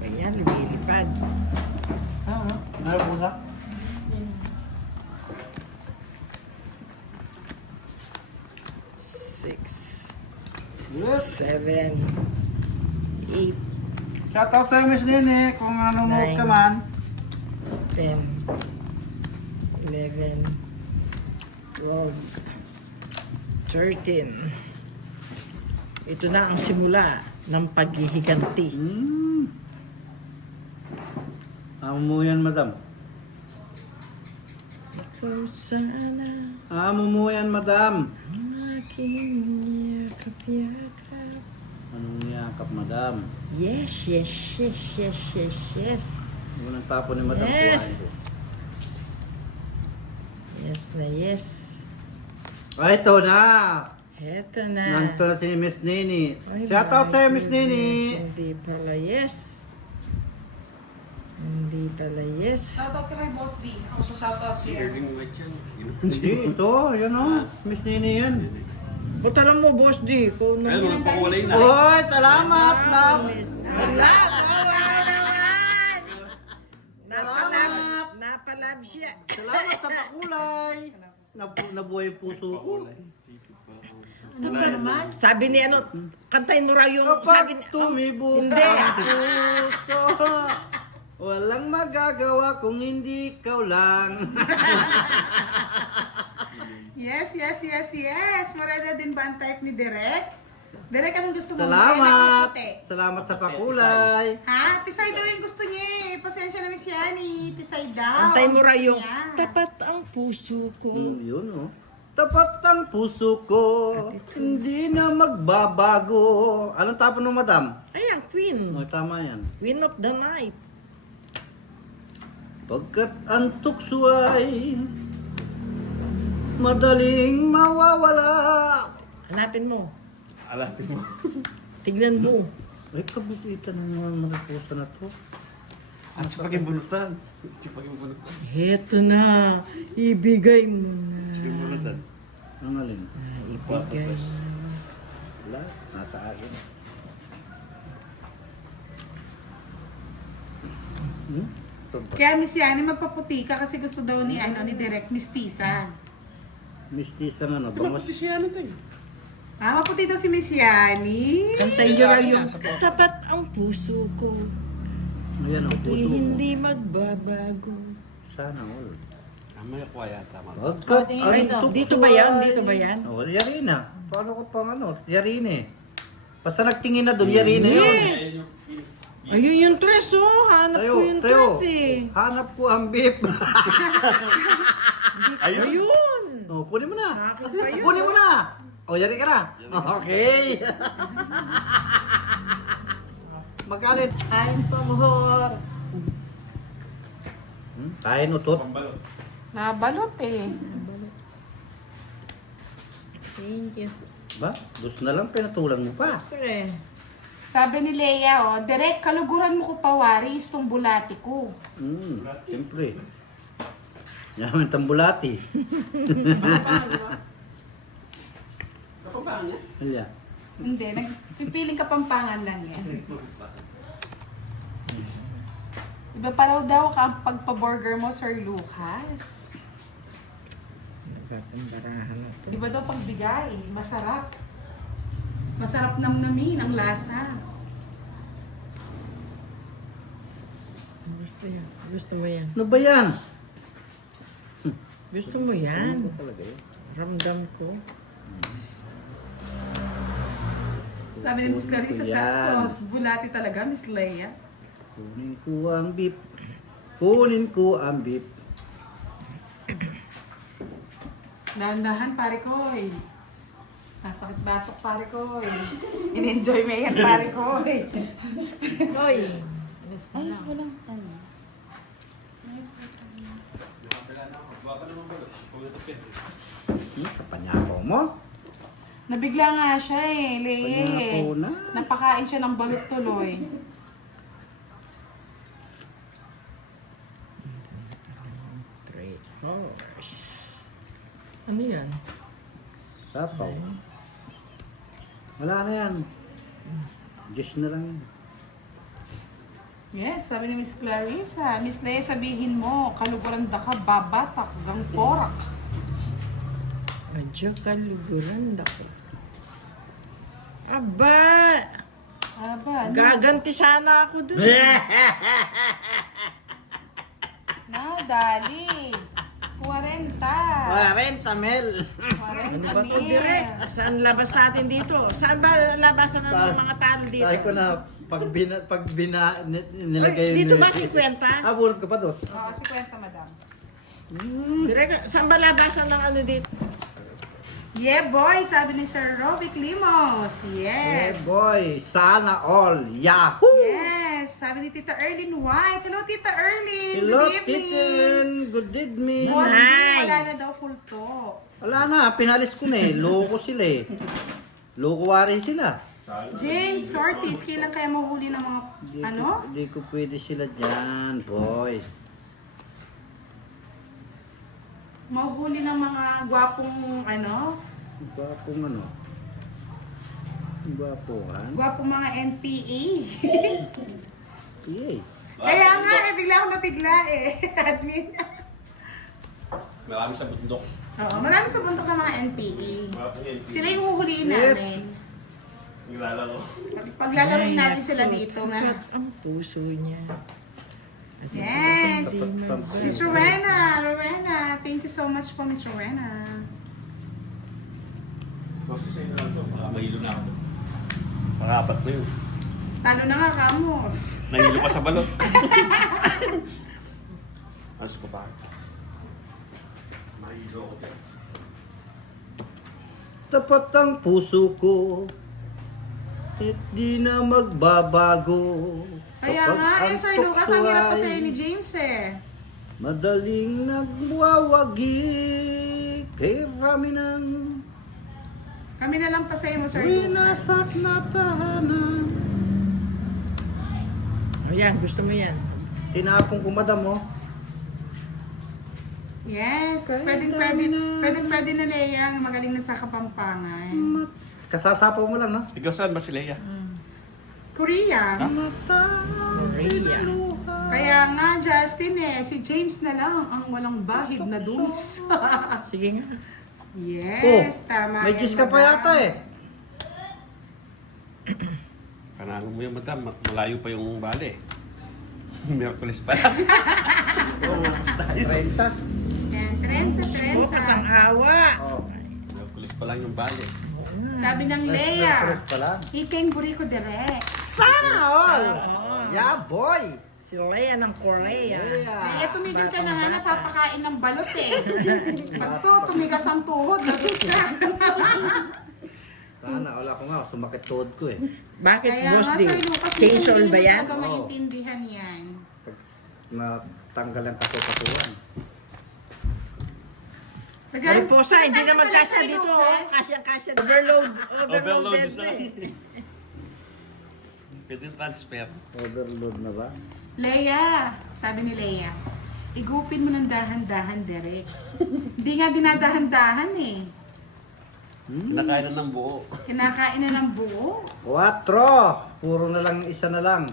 Ayan, lumilipad. Ano po sa? Six, Good. 7, 8, Shoutout tayo, Miss Nene, kung nanonood ka man. 10, 11, 12, 13. Ito na ang simula ng paghihiganti. Amo mo yan, madam. Ikaw sana Amo mo yan, madam. ang aking yakap-yakap. Anong niyakap, madam? Yes, yes, yes, yes, yes, yes. Yung nagtapo ni madam Yes. kuhain ko. Yes na yes. Ay, ito na. Eto na. Nanto na si Miss Nene. Ay, Shoutout my tayo, Miss goodness. Nene. Hindi pala yes. Hindi pala yes. Shoutout ka kay Boss D. Ako siya shoutout Si siya. Erling White yan. Hindi, ito. Yan o. Miss Nene yan. O tala mo, Boss D. Kung Ayun, mga pakulay na. Uy, salamat, love. Wala! Wala naman! Salamat. Napalab siya. Salamat sa pakulay. Nabuhay yung puso ko. Dapat, sabi ni ano, kantayin mo raw yung, sabi ni, Kapag tumibok Hindi. ang puso, walang magagawa kung hindi ikaw lang. Yes, yes, yes, yes. Marada din ba ang type ni Derek? Derek, anong gusto mo? Morena o Salamat. puti? Salamat sa pakulay. Ha? Tisay daw yung gusto niya eh. Pasensya na, Miss Yani. Tisay daw. kantayin mo ang raw gusto yung, niya. tapat ang puso ko. Yun oh. Tapat ang puso ko, hindi na magbabago. Anong tapon mo, madam? Ayan, Queen. Oh, tama yan. Queen of the night. Pagkat ang tukso ay madaling mawawala. Hanapin mo. Alatin mo. Tignan mo. Ay, kabutitan ng mga mariposa na to. Ang sipagin bunutan. Sipagin bunutan. Heto na. Ibigay mo na. Sipagin bunutan. Ang alin? Ibigay mo. Wala, nasa akin. Kaya Miss Yani, magpaputi ka kasi gusto daw ni, ni Derek, Mistisa. Mistisa nga no, bangas. Pati siya ano to eh. Ah, maputi daw si Miss Yani. Kantayin nyo raw yung, tapat ang puso ko. Ayan ang Ito'y puso mo. hindi magbabago. Sana all. Tama yung kwaya, tama. Pagkat Ay, ang tukso dito ba yan? ay- Dito ba yan? Oh, yari na. Paano ko pang ano? Yari na eh. Basta nagtingin na doon, yari na yun. Ayun yung Ayun yung tres, oh. Hanap ko yung tres, eh. Hanap ko ang beef. Ayun. Oh, kunin mo na. Sa akin pa yun. Kunin mo na. Oh, yari ka na. Okay. Magkalit. Kain pa, mohor. Kain utot. pambalot. Nabalot eh. Thank you. Ba? Gusto na lang pinatulan mo pa. Pre. Sabi ni Leia, oh, Derek, kaluguran mo ko pawaris tong bulati ko. Siyempre. Yaman tambulati. Kapag niya? Alya. Hindi, nagpipiling kapampangan lang yan. Iba pa raw daw ka ang pagpa-burger mo, Sir Lucas. Nagkakandarahan na to. Iba daw pagbigay, masarap. Masarap namnamin ang lasa. Gusto yan. Gusto mo yan. Ano ba yan? Gusto mo yan. Ano talaga yun? Ramdam ko. Sabi ni Miss Clarissa Yan. Santos, bulati talaga, Miss Leia. Kunin ko ang beef. Kunin ko ang beef. Dahan-dahan, pare ko eh. Nasakit batok, pare ko eh. In-enjoy mo yan, pare ko eh. Hoy. Ay, walang ano. Baka naman balot. Kung ito pwede. Kapanyako mo? Nabigla nga siya eh, Leia. Kapanyako na. Napakain siya ng balot tuloy. Great horse. Ano yan? Sapaw. Wala na yan. Diyos na lang yan. Yes, sabi ni Miss Clarissa. Miss Lea, sabihin mo, kaluguran da ka, babatak, gang porak. Adyo kaluguran dako. Aba! Aba, ano? Gaganti sana ako dun. Na, dali. 40. 40 mil. 40 Ano ba to, direct? Saan labas natin dito? Saan ba labas na ng mga talo dito? Sabi ko na, nilagay Uy, dito yung- ba 50? Bunot ko pa dos. Oo, 50, madam. Direct, saan ba labasan ng ano dito? Yeah, boy, sabi ni Sir Rovic Limos. Eh Yes. boy, sana all. Yahoo! Yes, sabi ni Tita Erlyn White. Hello, Tita Erlyn. Hello, Good evening. Kitten. Good evening. Boss, Hi. wala na daw kulto. Wala na, pinalis ko na eh. Loko sila eh. Loko-wari sila. James Ortiz, kailan kaya mahuli ng mga, ano? Hindi ko pwede sila dyan, boy. Mahuli ng mga gwapong, ano? Gwapong ano? Gwapuhan? Gwapong mga NPA. Yay. Kaya nga, bigla ako nabigla eh. Admin. Marami sa bundok. Oo, marami sa bundok ng mga NPA. Sila yung huhuliin Yep. namin. Naglalaro. Paglalaroin natin sila dito na. Ang puso niya. At Yes. hindi mag- Miss Rowena, thank you so much po, Miss Rowena. Gusto sa inyo lang to. Baka mahilo na ako. Pangapat na yun. Talo na nga kamo. Nahilo pa sa balot. Mas ko pa. Mahilo ako dyan. Tapat ang puso ko at di na magbabago. Kaya Kapag nga, ang Sir Lucas, ang hirap pa tukso sa'yo ay ni James eh. madaling nagwawagi kay rami ng Kami na lang pa sa'yo mo, Sir Lucas. winasak na tahanan. Ayan, gusto mo yan. Tinapong ko madam oh. Yes, pwedeng na Lea, magaling na sa Kapampangan. Kasasapaw mo lang no? Ikaw saan ba si Leia? Korea. Mata Korea. Kaya nga, Justin eh, si James na lang ang walang bahid na dumis. Sige nga. Yes, tama May yan, Diyos ka pa madam. yata eh. Panalo mo yung madam. Malayo pa yung bale. Miyerkules pa lang. Oo, mas tayo. 30. Yan, 30. Bukas ang awa. Oh. Miyerkules pa lang yung bale. Sabi ng Merkules Lea, pala. Ikeng Burico direct. Sana all. Oo. Yeah boy. Si Lea ng Korea. Kaya tumigil ka na nga, napapakain ng balot eh. Pag to, tumigas ang tuhod, lagot ka. Sana wala ko nga, sumakit tuhod ko eh. Bakit, Kaya Boss nga, D? Sir Lucas, Chainsaw hindi ba mo yan? talaga Oo. maintindihan yan. Pag matanggal ang kaso-kasuan. Ay, Posa, hindi Saan naman pala, kasya Sir dito. Lucas? Kasya. Overloaded siya. na eh. Pwede transfer. Overload na ba? Lea, sabi ni Lea, igupin mo ng dahan-dahan, Derek. Hindi nga dinadahan-dahan eh. Kinakain na ng buo. Kinakain na ng buo. 4. Puro na lang, isa na lang.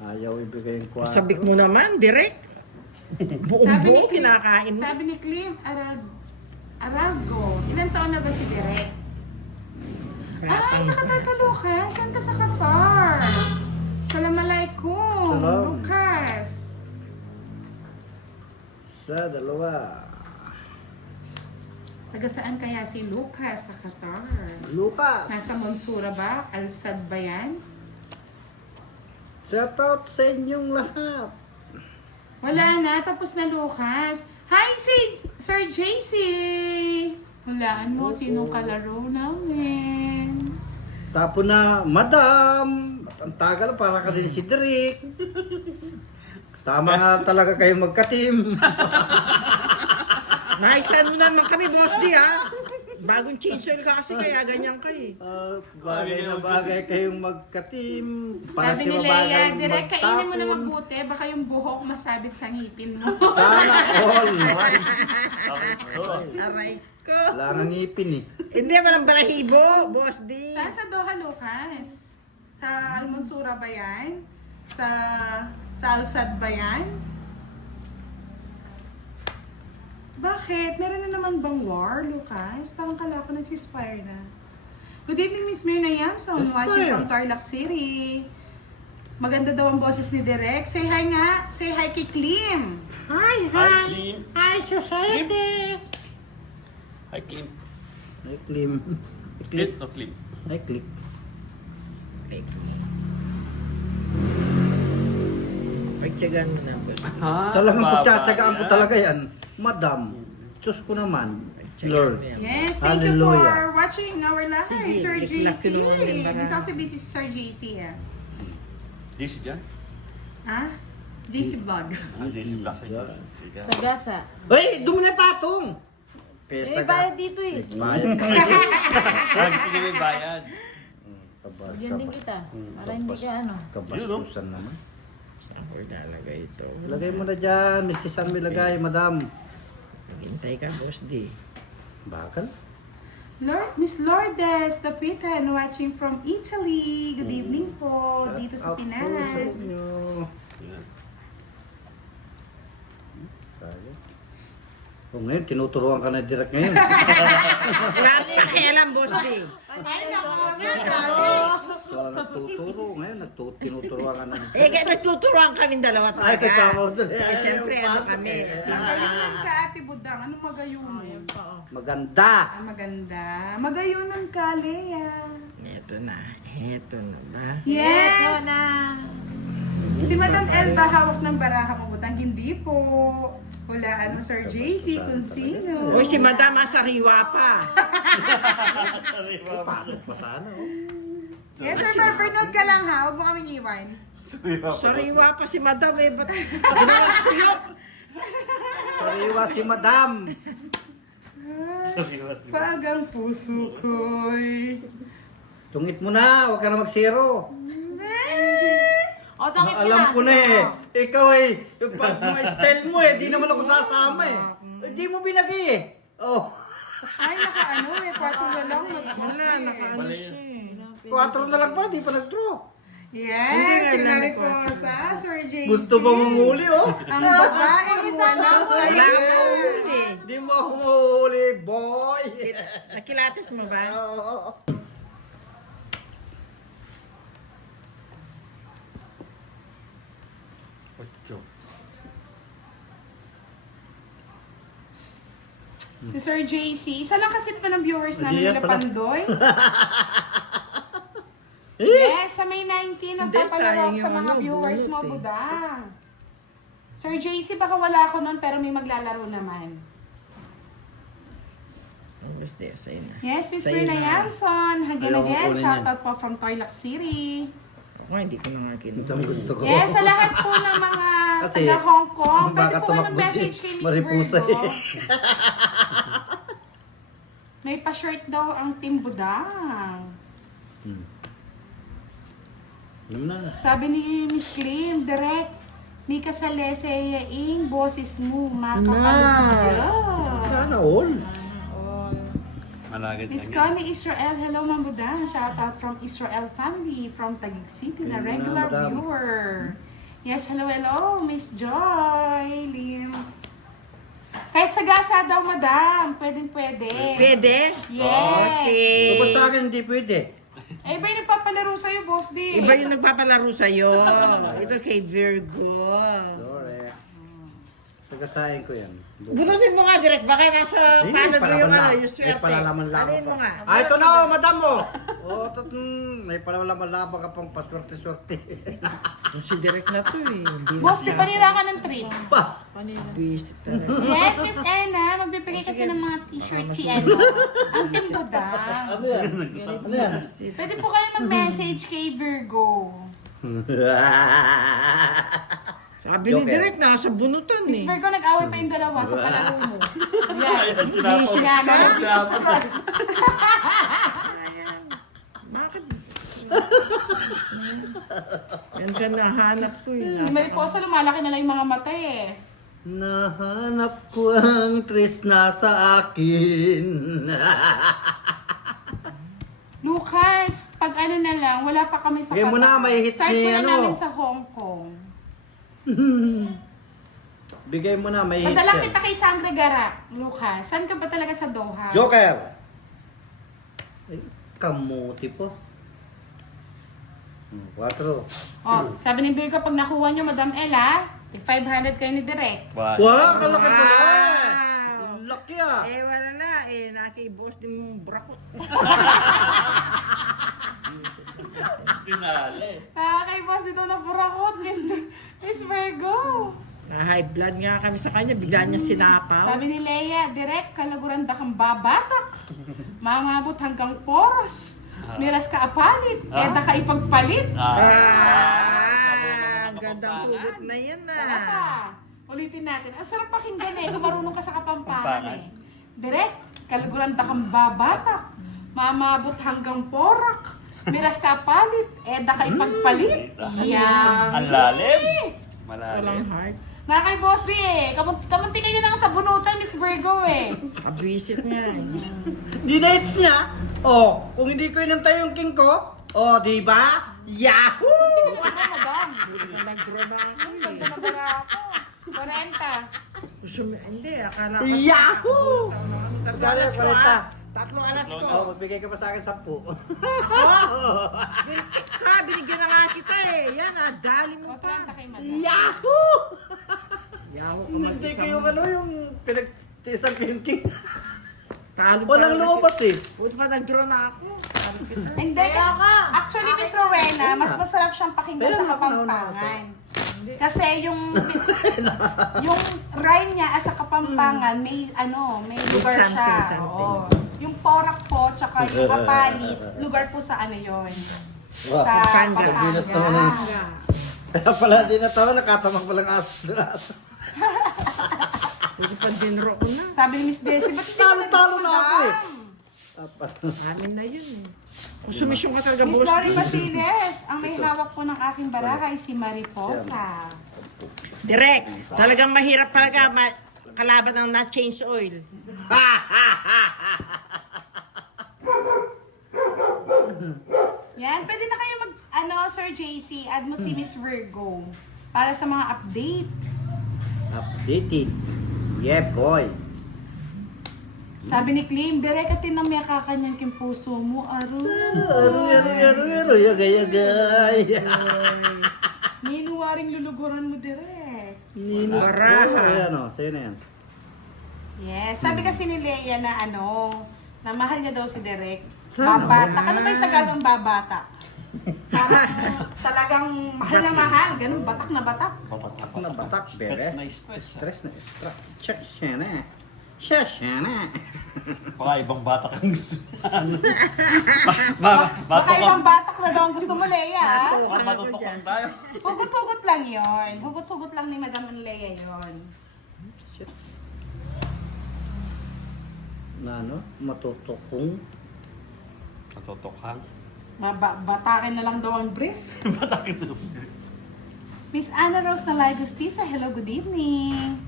Ayaw ibigay yung 4. Sabik mo naman, direct. Buong-buo kinakain mo. Sabi ni Clem, Arago, ilan taon na ba si Derek? Ay, sa Qatar ka, Lucas. Saan ka sa Qatar? Assalamualaikum, Salam. Lucas. Sa dalawa. Taga saan kaya si Lucas sa Qatar? Lucas. Nasa Monsura ba? Al-Sad ba yan? Shout out sa inyong lahat. Wala na, tapos na Lucas. Hi, si Sir JC! Hulaan mo, sinong kalaro namin? Tapo na, madam. Ang tagal, para ka din si Derek. Tama nga talaga kayong magka-team. Naisan mo naman kami, Boss D, ha? Bagong chainsaw ka kasi, kaya ganyan ka eh. Bagay na bagay kayong magka-team. Para Sabi si ni mabagal Leia, direct kainin mo na magtapon. mabuti, baka yung buhok masabit sa ngipin mo. Sana all. Aray ko. Wala nga ngipin eh. Hindi naman ang balahibo, Boss D. Saan sa Doha, Lucas? Sa Almonsura ba yan? Sa Alsad ba yan? Bakit? Meron na naman bang war, Lucas? Parang kala ko nagsisfire na. Good evening, Miss Myrna Yamson, watching from Tarlac City. Maganda daw ang boses ni Direk. Say hi nga. Say hi kay Klim. Hi, Hi, Kim. Hi, society. Hi, Kim. Ay, Klim. Clip to clip. Ay, click. Pagtsagaan mo na, boss. Talagang pagtsatsagaan ko talaga yan. Madam, Diyos ko naman. Lord. Pagtsagaan mo yan. Yes, thank you Hallelujah. for watching our live, Sige, Sir JC. laki naman yung mga- Gusto kasi busy si Sir JC eh. JC dyan? Ha? JC Vlog. JC Plus. JC. Sagasa. Ay, dumi na patong! Pesa ka. dito eh. Bayad. Sige, may bayad. Bigyan din kita. Para hindi ka ano. Kabaskusan naman. Saan ko ilalagay ito? Lagay mo na dyan. Miski saan mo ilagay, madam. Hintay ka, boss D. Bakal? Miss Lourdes Tapitan watching from Italy. Good evening po dito sa Out po sa Pinas. inyo. Yan. Tayo. O ngayon, tinuturuan ka na direct ngayon. Wala mo pakialam, boss D. Ay, nako, So, nagtuturo ngayon, tinuturuan ka na. Eh, kaya nagtuturuan kami dalawa Ay, talaga. kasama ko doon. Eh, siyempre, ano kami. Magayunan ka, Ate Budang. Anong magayunan? Maganda. Ah, maganda. Magayunan ka, Lea. Eto na. Eto na ba? Yes! Si Madam Elba hawak ng baraha mo, Budang. Hindi po. Hulaan mo, Sir JC, kung sino. Uy, si Madam sariwa pa. Patok pa sana, oh. Yes, Sir Bernard ka lang ha. Huwag mo kaming iwan. Sariwa pa si Madam eh. Ba't ginawa tuyok? Sariwa si madam. Pagang puso ko'y... Tungit mo na, huwag ka na mag-zero. Alam ko na eh. Ikaw eh, yung mga style mo eh, di naman ako sasama eh. Di mo binagay eh. Oh, Ay, naka-ano eh. 4 na lang. Wala, nakaano siya eh. 4 na lang pa, di pa nag-draw. Yes, si Mariposa, Sir JC. Gusto mo mamuli oh. Ang babaeng walang Wala kaya. ka mahuli. Di mo ako mahuli, boy. Nakilates mo ba? Oo. Ocho. Si Sir JC. Isa lang kasi pa ng viewers namin Hindi yan nila pala. Pandoy. Eh, Yes, sa May 19, ang Hindi, papalaro sayang sa yung mga ano, viewers mo, bunot eh. Budang. Sir JC, baka wala ako nun, pero may maglalaro naman. Ang gusto yun, sa'yo na. Yes, Miss Sa'yo Rina na. Yamson. Again, Ayaw ko again. kunin Shoutout po from Tarlac City. Ako, hindi ko na nga ito ang kinuha. gusto ko. Yes, sa lahat po ng mga Kasi, taga Hong Kong, pwede baka po kayo tumakbo mag-message si kay Miss Mariposa Virgo. eh. May pa-shirt daw ang Team Budang. Alam na. Sabi ni Miss Krim, direct, may kasalese yaing boses mo, makapalugya. Sana all. Malagad Miss lang yan. Connie Israel, hello Ma'am Budang. Shout out from Israel family from Taguig City, na Hello, regular Madam. viewer. Yes, hello, Miss Joy Lim. Kahit sa gasa daw, Madam. Pwedeng pwede. Pwede? Yes. Okay. Kapag sa akin, hindi pwede. Eh, iba yung nagpapalaro sa'yo, Boss D. Iba yung nagpapalaro sa'yo. Ito kay Virgo. Sorry. Sagasahin ko yan. Bunutin mo nga direct. Baka nasa Hindi, palad mo yung ano, yung May swerte. palalaman-laban Anin mo pa. nga. Ah, ito na oh, madam mo. Oh, may palalaman-laban ka pang paswerte-swerte. Yung si direct na to eh. Hindi na Boss D, siya- panira ka ng trip. Pa! Busy talaga. Yes, Miss Anna. Magbibigay kasi ng mga t-shirt si ano. Ang Team Budang. Ano yan? Ano yan? Pwede po kayo mag-message kay Virgo. Sabi ni Joker. direct nasa bunutan Miss eh. Virgo, nag-away pa yung dalawa sa palaro mo. Yan. Busy Yan, ka. yan. Bakit? Yan ka nahanap ko eh. Si Mariposa, lumalaki na lang yung mga mata eh. Nahanap ko ang tresna sa akin. Lucas, pag ano na lang, wala pa kami sa Bigay mo na, Qatar. may hit Start si muna ano. namin sa Hong Kong. Bigay mo na, may hits Padala yan. kita kay Sangre Garak, Lucas. Saan ka ba talaga sa Doha? Joker! Ay, kamuti po. 4. Oh, sabi ni Virgo, pag nakuha nyo, Madam Ella, 500 kayo ni Direk. Wow, kalaki pa Wow! naman! Laki ah! Eh, wala na. Eh, nakibuhos din mong brakot. Tinali. Kay boss dito na burakot, Miss Virgo. Na-high blood nga kami sa kanya. Bigla niya sinapaw. Sabi ni Leia, Direk, kalaguran da kang babatak. Mamabot hanggang poros. Miras ka apalit, kaya ka ipagpalit. Ang gandang hugot na yan Sarap ah. ah. Ulitin natin. Ang sarap pakinggan eh, kung marunong ka sa Kapampangan eh. Direk, kalaguran da kang babatak. Mamabot hanggang porak. Miras ka apalit, ka ipagpalit. Yan. Ang lalim. Walang Malalim. heart. Na kay Boss D eh. Kamunti kayo na sa bunutan, Miss Virgo eh. Kabwisit nga eh. Di na hits niya? Oh, kung hindi ko inantay yung king ko, oh, di ba? Yahoo! Tingnan mo, madam. Nag-draw na ako Ang ganda eh. na bara ako. 40. Hindi, akala ko Yahoo! Tatlong alas ko Magkano, ah. Tatlong alas ko. Oh, magbigay ka pa sa akin 10. Bintik ka, binigyan na nga kita eh. Yan ah, dali O, mo 30 pa. kay madam. Yahoo! Yawo ko Hindi mag-isa ko yung mo. ano, yung pinagtisan ko yung king. Talo pa Walang lang lumabas eh. Buti pa nag-draw na ako. Talo kita. Hindi, actually, Miss Rowena, mas masarap siyang pakinggan Kaya sa nga, Kapampangan. Kasi yung rhyme niya sa Kapampangan, may lugar siya. something. Oo. Yung porak po, tsaka yung kapalit, lugar po sa ano yon. Sa Pampanga. Pampanga. Kaya pala di natawa, nakatamang palang aso. Buti pa dinro ko na. Sabi ni Miss Desi, ba't hindi ka Talo-talo na ako eh. nagsusudan? Amin na yun eh. Kung sumisyon ka talaga, Miss boss. Dory Basiles, ang may hawak po ng aking baraka ay si Mariposa. Direct. Talagang mahirap talaga kalaban ng na-change oil. Yan, pwede na kayo Sir JC, add mo si Miss Virgo para sa mga update. Updated. Yeah, boy. Sabi ni Claim, direkatin na may kakanyan king puso mo, Aru. Yagay. Ninuwaring luluguran mo, direk. Baraha. Ayan o, sa'yo na yan. Yes, sabi kasi ni Leia na na mahal niya daw si Direk. Sana. Babatak. Ano ba yung Tagalog babatak? Parang talagang mahal na mahal. Ganun, batak na batak. Ako na batak, bere. Stress na stress. Stress na stress. Check siya na. Siya na. Baka ibang bata kang gusto. Baka ibang batak na daw ang gusto mo, Leia. ah. Matutukan tayo. Hugot-hugot lang yon. Hugot-hugot lang ni Madam Leia yon. Shit. Na ano? Matutokong. Matutukan. Batakin na lang daw ang brief. Batakin na. Miss Ana Rose na Lagustisa, hello, good evening.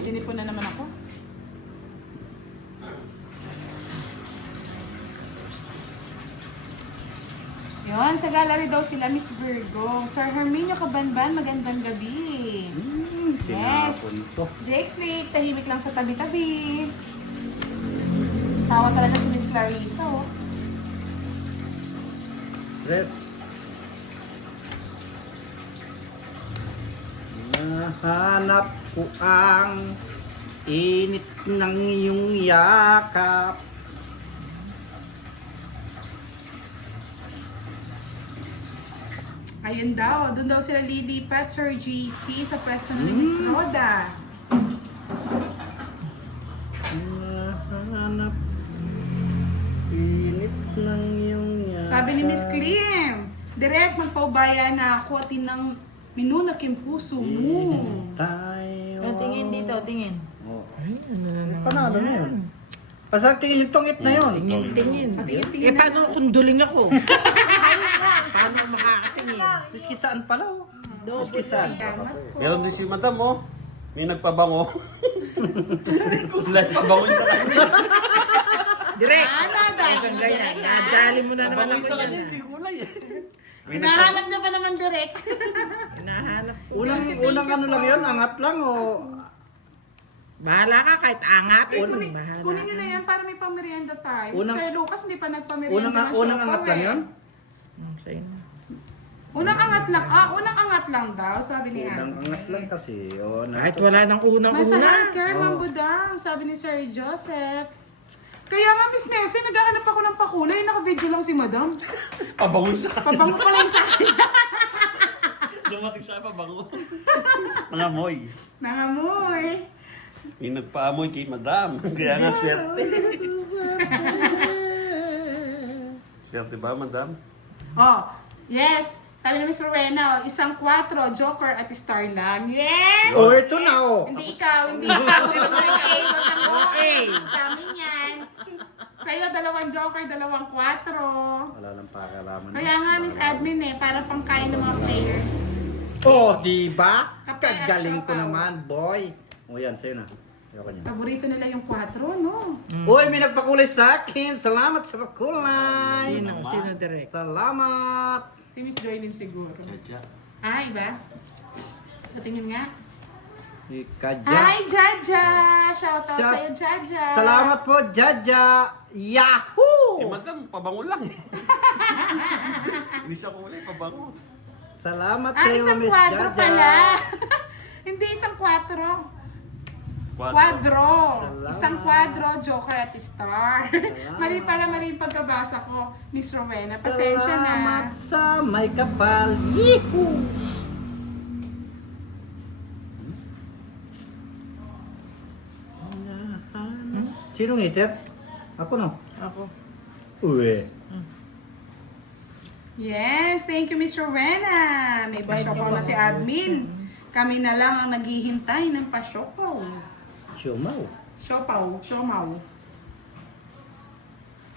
Sinipon na naman ako. Yun, sa gallery daw sila, Miss Virgo. Sir Herminio Cabanban, magandang gabi. Yes. Tinapon to. Jake Snake, tahimik lang sa tabi-tabi. Tawa talaga si Miss Clarissa, oh. Stress. Nahanap ko ang init ng iyong yakap. Ayun daw, doon daw sila lilipat, Sir GC, sa pwesto ni Miss Roda. Nahanap init ng iyong yakap. Sabi ni Miss Clem, direct magpaubaya na ako at ng minunak yung puso mo. Tayo. Tingin dito, tingin. Oh. Ay, ano na naman Panalo na yun. Basta tingin yung tungit na yun. Tingin. Patingin-tingin Eh, na. paano kung duling ako? Paano ako makakatingin? Miski saan pala oh. Miski saan. Salamat po. Meron din si Madam, oh. May nagpabango. Kulay pabango sa kanya. Direk. Nadali Hanggang mo, ganyan. Direk, Nadali mo na naman Pabango ako sa kanya, yan. hindi kulay eh. Hinahanap niya pa naman direct. Hinahanap ko. Unang ano lang yun, angat lang o... Bahala ka kahit angatin. Bahala Kunin nyo ka. na yan para may pamerienda tayo. Unang- Sir Lucas hindi pa nagpamerienda ng Unang siopaw angat lang eh. yun? Sa'yo na. Unang angat lang. Unang angat lang daw, sabi ni Unang Anne. angat lang kasi. O, Kahit wala nang unang-una. Masahal ka, Oh. Mambudang, sabi ni Sir Joseph. Kaya nga, Miss Nessie, naghahanap ako ng pakulay. Naka-video lang si Madam. Pabango sa akin. Pabango pala yung sa akin. Dumating sa akin, pabango. Nangamoy. Nangamoy. May nagpaamoy kay Madam. Kaya nga swerte. Swerte ba, Madam? Oh, yes. Sabi ni Miss Rowena, isang 4, Joker at Star lang. Yes! O, ito na o. Hindi ikaw, hindi ikaw. Huwag kang Okay. Sa amin yan. Sa'yo, 2 Joker, 2 4. Wala nang pakalaman. Kaya nga, Miss Admin eh, para pangkain ng mga players. Oh, di ba? Kapay at Kagaling ko siopaw. naman, boy. O yan, sa'yo na. Ayoko niya. Paborito nila yung 4, no? Uy, may nagpakulay sa akin. Salamat sa pakulay. Sino? Sino direct? Salamat. Si Miss Joylyn siguro. Jaja. Ah, iba? Patingin nga. Ika Hi, Jaja! Shoutout Shout- sa'yo, Jaja! Salamat po, Jaja. Yahoo! Eh, Madam, pabango lang eh. Hindi siya kulay, pabango. Salamat Ah, sa iyo, isang Miss 4 Jaja. pala. Hindi isang 4. Quadro. Salamat. Isang quadro, Joker at Star. Salamat. Mali yung pagkabasa ko, Miss Rowena. Pasensya Salamat na. sa may kapal. Yahoo! Sinong itit? Ako no? Ako. Uwe. Yes, thank you, Miss Rowena. May pasyopaw na si admin. Kami na lang ang naghihintay ng pasyopaw. Siumaw. Siopaw.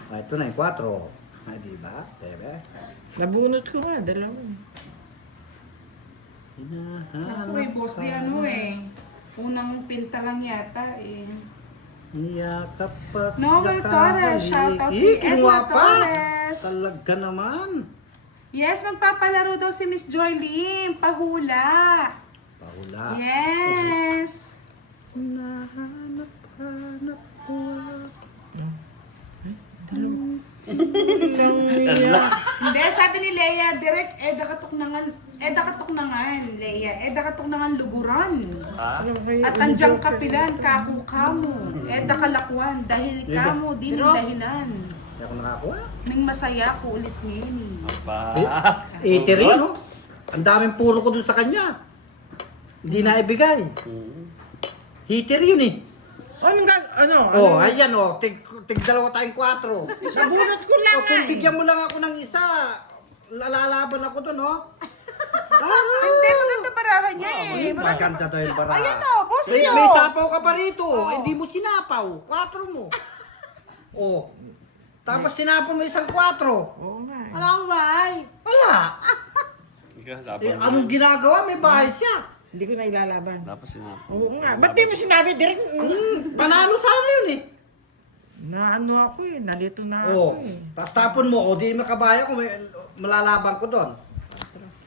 Ah, ito na yung 4. Ah, di ba? Bebe. Nabunot ko nga, dalawa. Kaso may boss di ano eh. Unang pinta lang yata eh. Niyakap at Noel yakap Torres, ang shoutout hilig. kay Edna Kinuha pa. Torres. Talaga naman. Yes, magpapalaro daw si Miss Joy Lim. Pahula. Paula. Yes. Nahanap ko. Hindi, sabi ni Leia, direct, Leia, katuknangan luguran. Ha? At andyang kapilan, kaku kamo. Kalakwan, dahil kamo, din ang dahilan. Hindi ako nakakuha. Nang masaya ko ulit ngayon eh. Pa. Eatery, no? Ang daming puro ko dun sa kanya. Hindi na ibigay. Heater yun eh. Ano? Oh, ayan oh. Tig 2 tayong 4. Nabunot ko lang O kung nga eh. bigyan mo lang ako ng isa, lalaban ako dun, oh. Hindi, maganda barahan niya eh. Maganda to yung para. Ayan o, boss May, niyo. may sapaw ka pa rito. Hindi mo sinapaw. 4 mo. Oh. Tapos tinapon mo isang 4. Oo nga eh. Alam why? Wala. Ika, Eh, anong ginagawa? May bahay siya. Hindi ko na ilalaban. Dapat sinabi. Oo nga. Ba't di mo sinabi direct? Panalo sana yun eh. Na ano ako eh. Nalito na ako Oh. eh. Tapos tapon mo. O di makabaya ko. Malalaban ko doon.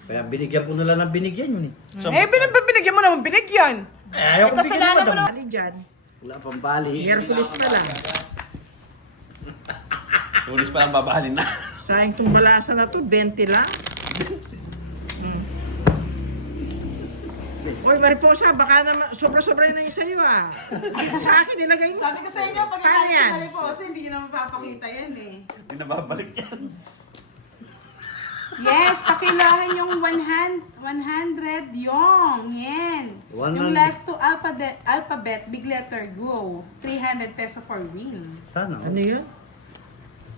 Kaya binigyan ko na lang ng binigyan yun eh. Binigyan mo naman binigyan. Eh, ayaw ko bigyan Kasalanan mo. mo Bali dyan. Wala pang bali. Hercules pa lang. Lunis pa lang babahalin na. Sayang tong balasa na to. 20 lang. Oy, Mariposa, baka naman sobra-sobra na yung sa'yo ah. Sa akin, nilagay mo. Sabi ko sa inyo, pag Paano yan? inaalis ko kasi hindi nyo naman mapapakita yan eh. Hindi na babalik yan. Yes, pakilahan yung 100 yung. Yan. 100. Yung last two alphabet, big letter, go. 300 peso for wheel. Sana. Ano yun?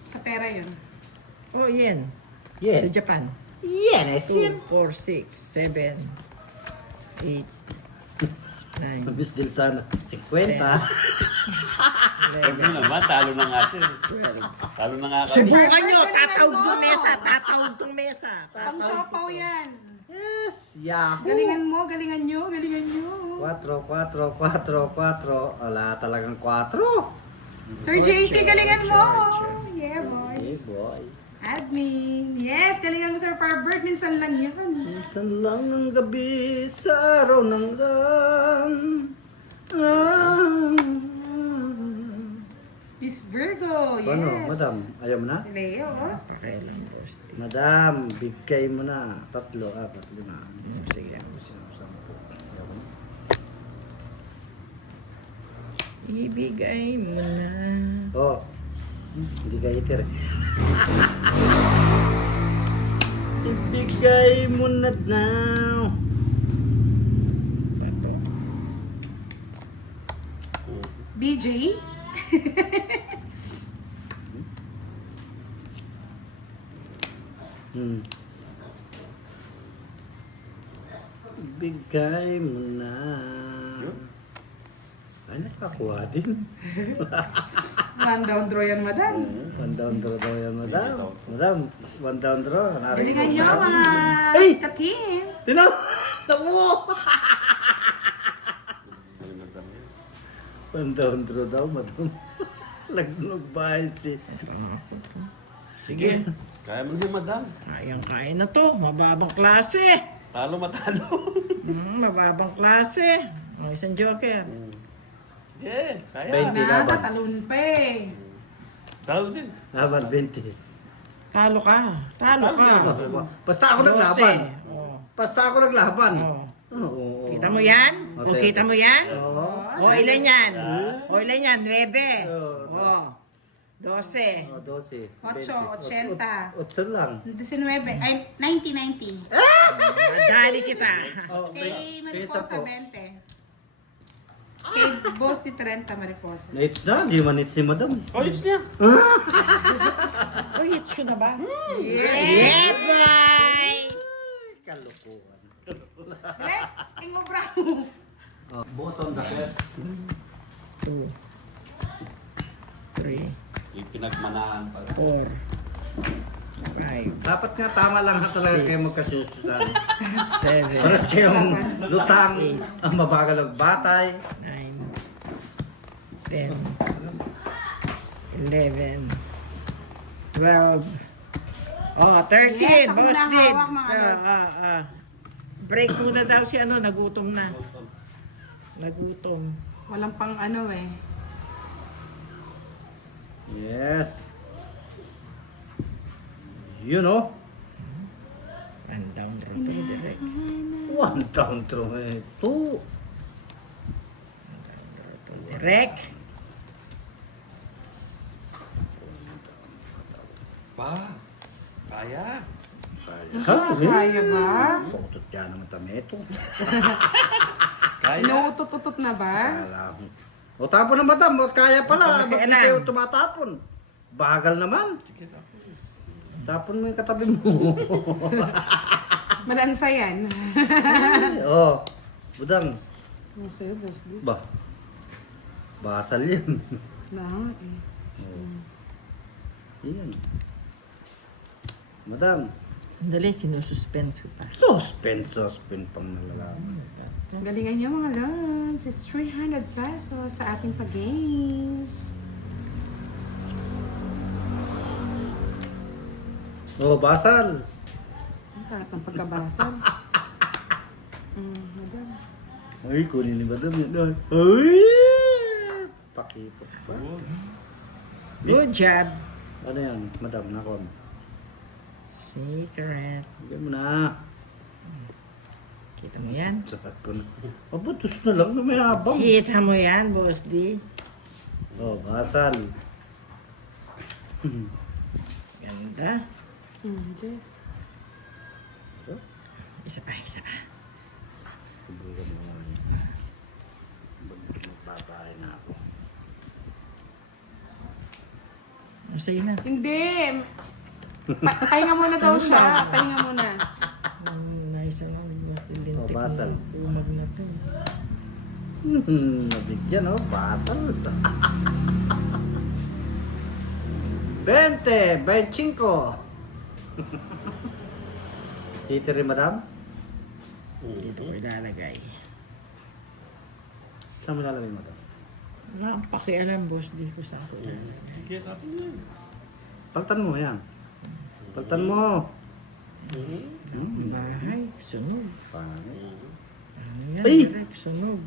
Sa pera yun. Oh, yen. Yeah. Sa Japan. Yes. 2, 4, 6, 7, 8, 9, Mabis din sana. 50. 11, Ano naman, talo na nga siya. 12. Talo na nga kami. Subukan nyo, tatawag tong mesa, tatawag tong mesa. Pang siopaw yan. Yes! Yahoo! Galingan mo, galingan nyo, galingan nyo. 4, 4, 4, 4. Wala talagang 4. Sir JC, galingan mo. Yeah, boy. Hey, boy. Admin. Yes, galingan mo, Sir Parbert. Minsan lang yan. Minsan lang ng gabi sa araw ng gam. Miss Virgo, yes. Paano, madam? Ayaw mo na? Si Leo, oh. Pakailan, boss D. Madam, bigay mo na. 3, 4, 5. Sige. 10. Ayaw mo na? Ibigay mo na. Oh. Hindi ka itir. Ibigay mo na daw. Bato. BJ? Ibigay mo na. Ay, nakakuha din. One down draw yan, madam. One down draw daw yan, madam. Madam, one down draw. Galingan nyo, mga Ay! katim. Tinaw! Naku! Ano madam yan? One down draw daw, madam. Lagnog bahay si... Sige. Kaya mo na yun, madam. Kayang-kaya na to. Mababang klase. Talo matalo. Mababang klase. O, isang joker. Yeah, kaya. 20 Nada, laban. talon pa eh. Talo din. Laban, 20. Talo ka. Talo ka. Basta ako naglaban. Oh. Basta ako naglaban. Oh. Oo. Kita mo yan? O, Okay. kita mo yan? Oo. O, ilan yan? O, ilan yan? 9. Oo. O, 12. Oh, 12. 8, 80. 8 lang. 19, ay 90. Dali kita. Oh, Kay pesa Mariposa, po. 20. Kay Boss di 30, Mariposa. Nates na, di man nates si madam. Oh, yun niya. O, hits ko na ba? Yeah! Yeah, boy! Kalukuhan. Rek, Ingo Brown. Oh, button the quest. 2, 3, Yung pinagmanahan pala. 4, 5, Dapat nga tama lang talaga kayo magkasususan. 7, Paras kayong lutang, ang mabagal ng batay. 9, 10, 11, 12, oh, 13, Yes, ako boss na din. hawak, mga lods. Break muna daw si ano, nagutom na. Nagutom. Walang pang ano eh. Yes. You know, One down row to direct. one down throw eh. 2. Direct. Pa, kaya. Kaya ba? Tutot yan naman tameto. Kaya. Inuutot-utot na ba? Kala ko. O tapon na madam, o kaya pala. Bakit Ba't alam? kayo tumatapon? Bagal naman. Sige, ako. Tapon mo yung katabi mo. Malansa yan. Oh, budang. Ano sa'yo, boss? Di? Ba? Basal yan. Na, eh. Oh. Yan. Madam, Dali, sinususpense ko pa. suspend pang nalalaman. Galingan niyo mga lods. It's 300 pesos sa ating pag-games. Oh, basal. Ang tarat ng pagkabasal. Madam. Ay, kunin ni madam yun. Ay! Pakipot pa. Good job. Ano yan, madam, nakon. Secret. Bigyan mo na. Kita mo yan? Sakat ko na. Abutos na lang na may habang. Kita mo yan, boss D. Oh, basal. Ganda. Jess. Isa pa, isa pa. Siguro mo nga. Magpapay na ako. Masaya na. Hindi. Pahinga muna daw siya. Pahinga muna. Nice ano. Oh, basal. Umag na to. Nabigyan, oh. Basal. 20, 25. Titiri, madam? Dito ko ilalagay. Saan mo lalagay mo to? Wala akong pakialam, boss. Di ko sa ako ilalagay. Sige, sabi mo yan. Paltan mo yan. Paltan mo. Ang bahay, sunog. Pangit. Ano yan, Ay! direk, sunog.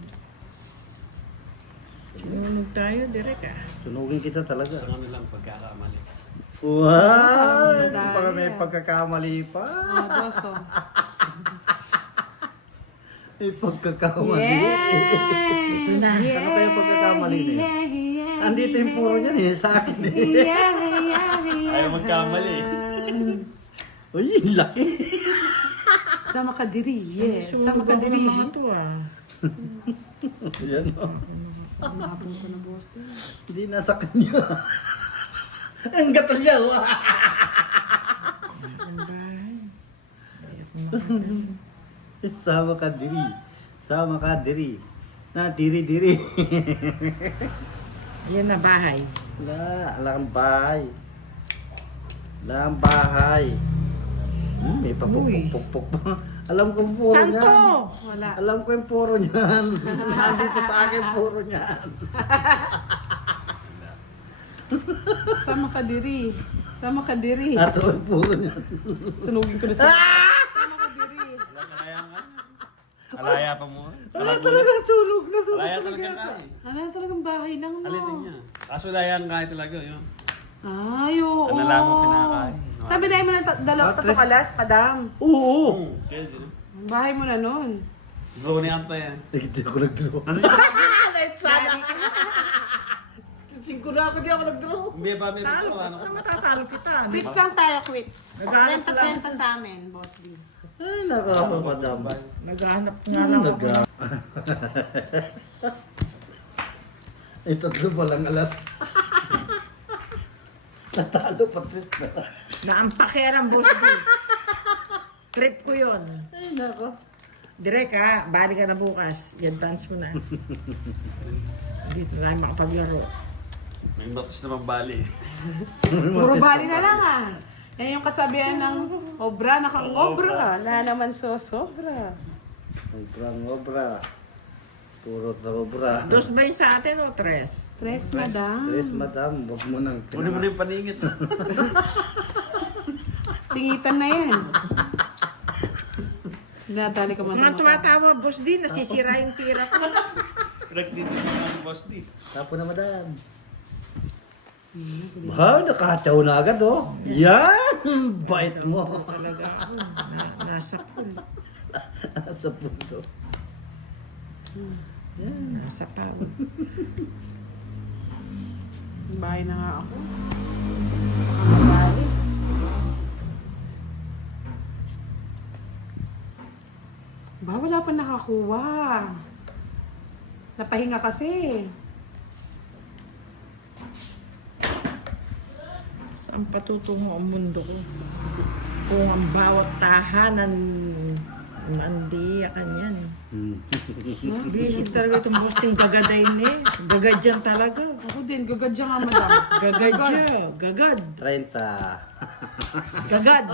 Sinunog tayo, direk Sunugin kita talaga. Sa kanilang pagkakamali. Wow! Madali Baka may pagkakamali pa. Oh, boss, oh. May pagkakamali. Yes! Ito na. Ano kaya pagkakamali niya? Andito yung puro niyan eh, sa akin eh. Ayaw magkamali. Uy, laki. Sama ka diri, yes. Sama Sunog ka ako diri. ng mga to Yan o. Nakapon ko na, boss. Hindi nasa kanya. Ang gato niya. Ang bahay. Hindi ako makakita. Sama ka diri. Sama ka diri. Na diri-diri. Yan na bahay. Alang bahay. Alang bahay. May papupukpuk pa. Alam ko yung puro Saan niyan. to? Wala. Alam ko yung puro niyan. Nandito sa akin puro niyan. Sama ka diri. Sama ka diri. Ato yung puro niyan. Sunugin ko na sa... Sama ka diri. Alaya nga. Alaya pa mo. Wala talaga sunog na sunog. Alaya talaga nga eh. Ano talagang bahay lang, no? Alitin niya. Kaso layang nga talaga yun. Ay, oo. Ano lang mo pinakain. Sabi na mo ng tatlo kalas, padam. Oo. Kaya din. Bahay mo na nun. Bro ni Anta yan. Hindi ako nag-draw. Light sana. Singko na ako, di ako nag-draw. May ba may Talo ano ka. ka? Matatalo kita. Quits lang tayo, quits. Naghanap lang. Renta sa amin, boss D. Ay, nakapapadam. Naghahanap nga lang ako. Ay, tatlo pa lang alas. Natalo patris na. Na ang pakiram, boss D. Trip ko yun. Ay, nako. Direk bali ka na bukas. I-advance mo na. Dito na tayo makapaglaro. May batas naman bali. Puro bali na lang ah. Yan yung kasabihan ng obra, nakang-obra. Wala naman sobra. Sobrang obra. Puro sobra. Dos ba yun sa atin o tres? Tres, madam. Tres, madam, wag mo nang Kunin mo na yung paningit. Singitan na yan. Nadali ka man. Kung tumatawa, boss D, nasisira yung tira ko. Pinagtitin mo ng boss D. Tapo na, madam. Ba, nakatsaw na agad, oh. Yan! Bait mo. Talaga ako. Nasa pool. Sa puto. Nasa pool. Bahay na nga ako. Makakabali. Ba, wala pa nakakuha. Napahinga kasi. Saan patutungo ang mundo ko? Kung ang bawat tahanan mandiyakan yan. Basic talaga itong posting gagadayin eh. Gagad yan talaga. Ako din, gagadya nga madam. Gagad siya. Gagad. 30. Gagad.